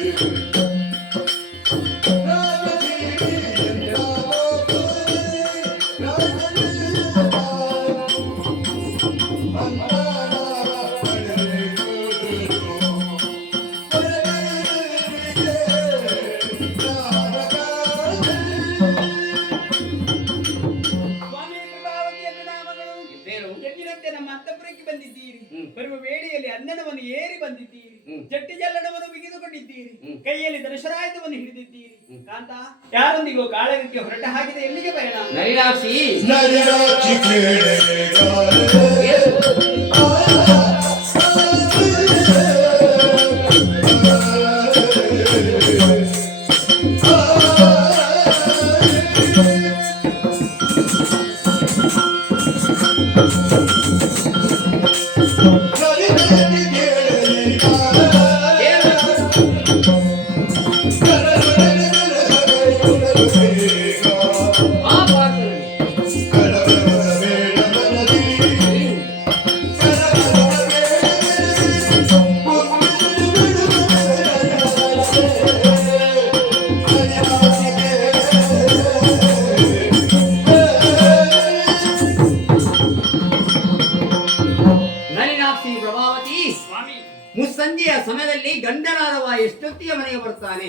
Thank you. ಬಂದಿದ್ದೀರಿ. ಹ್ಮ್. ಬರುವ ವೇಳೆಯಲ್ಲಿ ಅನ್ನನವನ್ನು ಏರಿ ಬಂದಿದ್ದೀರಿ. ಜಟ್ಟಿ ಜಲ್ಲಡವನ್ನು ಬಿಗಿದುಕೊಂಡಿದ್ದೀರಿ. ಹ್ಮ್. ಕೈಯಲ್ಲಿ ಧನುಷರಾಯುಧವನ್ನು ಹಿಡಿದಿದ್ದೀರಿ. ಕಾಂತ ಯಾರೊಂದಿಗೂ ಕಾಳಗಕ್ಕೆ ಹೊರಟ ಹಾಕಿದೆ ಎಲ್ಲಿಗೆ ಪಯಣ ನರಿರಾಕ್ಷಿ ಕೇಳಬೇಗಾರೆ ನರಿರಾಕ್ಷಿ ಮುಸ್ಸಂಜೆಯ ಸಮಯದಲ್ಲಿ ಗಂಡನಾದವ ಎಷ್ಟೊತ್ತಿಗೆ ಮನೆಗೆ ಬರ್ತಾನೆ?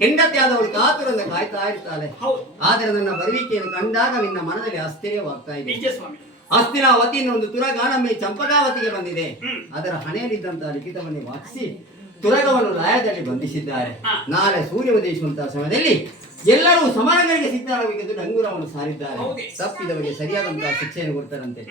ಹೆಂಡತಿಯಾದವಳು ಹೆಂಡತಿ ಆದವಳು ಕಾತುರನ್ನ ಕಾಯ್ತಾ ಇರ್ತಾಳೆ. ಆದರೆ ನನ್ನ ಬರುವಿಕೆಯನ್ನು ಕಂಡಾಗ ನಿನ್ನ ಮನದಲ್ಲಿ ಆಶ್ಚರ್ಯವಾಗ್ತಾ ಇದೆ. ಅಸ್ಥಿರಾವತಿ ಒಂದು ತುರಗಾನಮ್ಮೆ ಚಂಪಕಾವತಿಗೆ ಬಂದಿದೆ. ಅದರ ಹಣೆಯಲ್ಲಿದ್ದಂತಹ ಲಿಖಿತವನ್ನು ವಾಚಿಸಿ ತುರಗವನ್ನು ರಾಯದಲ್ಲಿ ಬಂಧಿಸಿದ್ದಾರೆ. ನಾಳೆ ಸೂರ್ಯ ಉದಯಿಸುವಂತಹ ಸಮಯದಲ್ಲಿ ಎಲ್ಲರೂ ಸಮರಗಳಿಗೆ ಸಿದ್ಧರಾಗಬೇಕೆಂದು ಡಂಗುರವನ್ನು ಸಾರಿದ್ದಾರೆ? ತಪ್ಪಿದವರಿಗೆ ಸರಿಯಾದಂತಹ ಶಿಕ್ಷೆಯನ್ನು ಕೊಡ್ತಾರಂತೆ.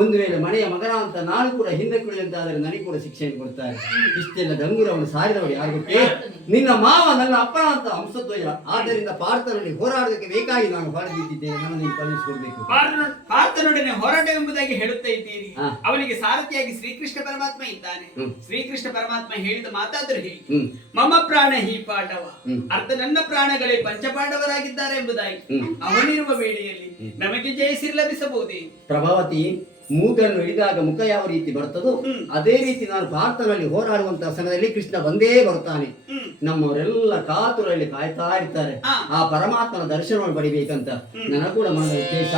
ಒಂದು ವೇಳೆ ಮನೆಯ ಮಗನ ಅಂತ ನಾನು ಕೂಡ ಹಿಂದೆ ಕುಳಿದಂತಾದರೆ ನನಗೆ ಕೂಡ ಶಿಕ್ಷೆಯನ್ನು ಕೊಡ್ತಾರೆ. ಇಷ್ಟೆಲ್ಲ ಡಂಗುರವನ್ನು ಸಾರಿದವರು ಯಾರು ಗೊತ್ತೇ? ನಿನ್ನ ಮಾವ ನನ್ನ ಅಪ್ಪನ ಅಂತ ಹಂಸದ್ವಯ. ಆದ್ದರಿಂದ ಪಾರ್ಥನಲ್ಲಿ ಹೋರಾಡೋದಕ್ಕೆ ಬೇಕಾಗಿ ನಾನು ಹೊರಬಿದ್ದಿದ್ದೇನೆ ನನ್ನ ನೀವು ಕಳುಹಿಸಿಕೊಡ್ಬೇಕು. ಪಾರ್ಥ- ಪಾರ್ಥನೊಡನೆ ಹೋರಾಟ ಎಂಬುದಾಗಿ ಹೇಳುತ್ತಾ ಇದ್ದೀರಿ. ಅವನಿಗೆ ಸಾರಥಿಯಾಗಿ ಶ್ರೀಕೃಷ್ಣ ಪರಮಾತ್ಮ ಇದ್ದಾನೆ. ಶ್ರೀಕೃಷ್ಣ ಪರಮಾತ್ಮ ಹೇಳಿದ ಮಾತಾದರೂ ಹೇಳಿ. ಮಮ ಪ್ರಾಣ ಹಿ ಪಾಂಡವ. ಅರ್ಥ ನನ್ನ ಪ್ರಾಣಗಳೇ ಪಂಚಪಾಂಡವರಾಗಿದ್ದಾರೆ ಎಂಬುದಾಗಿ. ಅವನಿರುವ ವೇಳೆಯಲ್ಲಿ ನಮಗೆ ಜಯಸಿರಿ ಲಭಿಸಬಹುದೇ ಪ್ರಭಾವತಿ ಮೂಗನ್ನು ಹಿಡಿದಾಗ ಮುಖ ಯಾವ ರೀತಿ ಬರ್ತದೋ ಅದೇ ರೀತಿ ನಾನು ಭಾರತದಲ್ಲಿ ಹೋರಾಡುವಂತಹ ಸಮಯದಲ್ಲಿ ಕೃಷ್ಣ ಬಂದೇ ಬರ್ತಾನೆ. ನಮ್ಮವರೆಲ್ಲ ಕಾತುರಲ್ಲಿ ಕಾಯ್ತಾ ಇರ್ತಾರೆ. ಆ. ಪರಮಾತ್ಮನ ದರ್ಶನವನ್ನು ಪಡಿಬೇಕಂತ. ನನಗೂ ಕೂಡ ಮನದ ಉದ್ದೇಶ.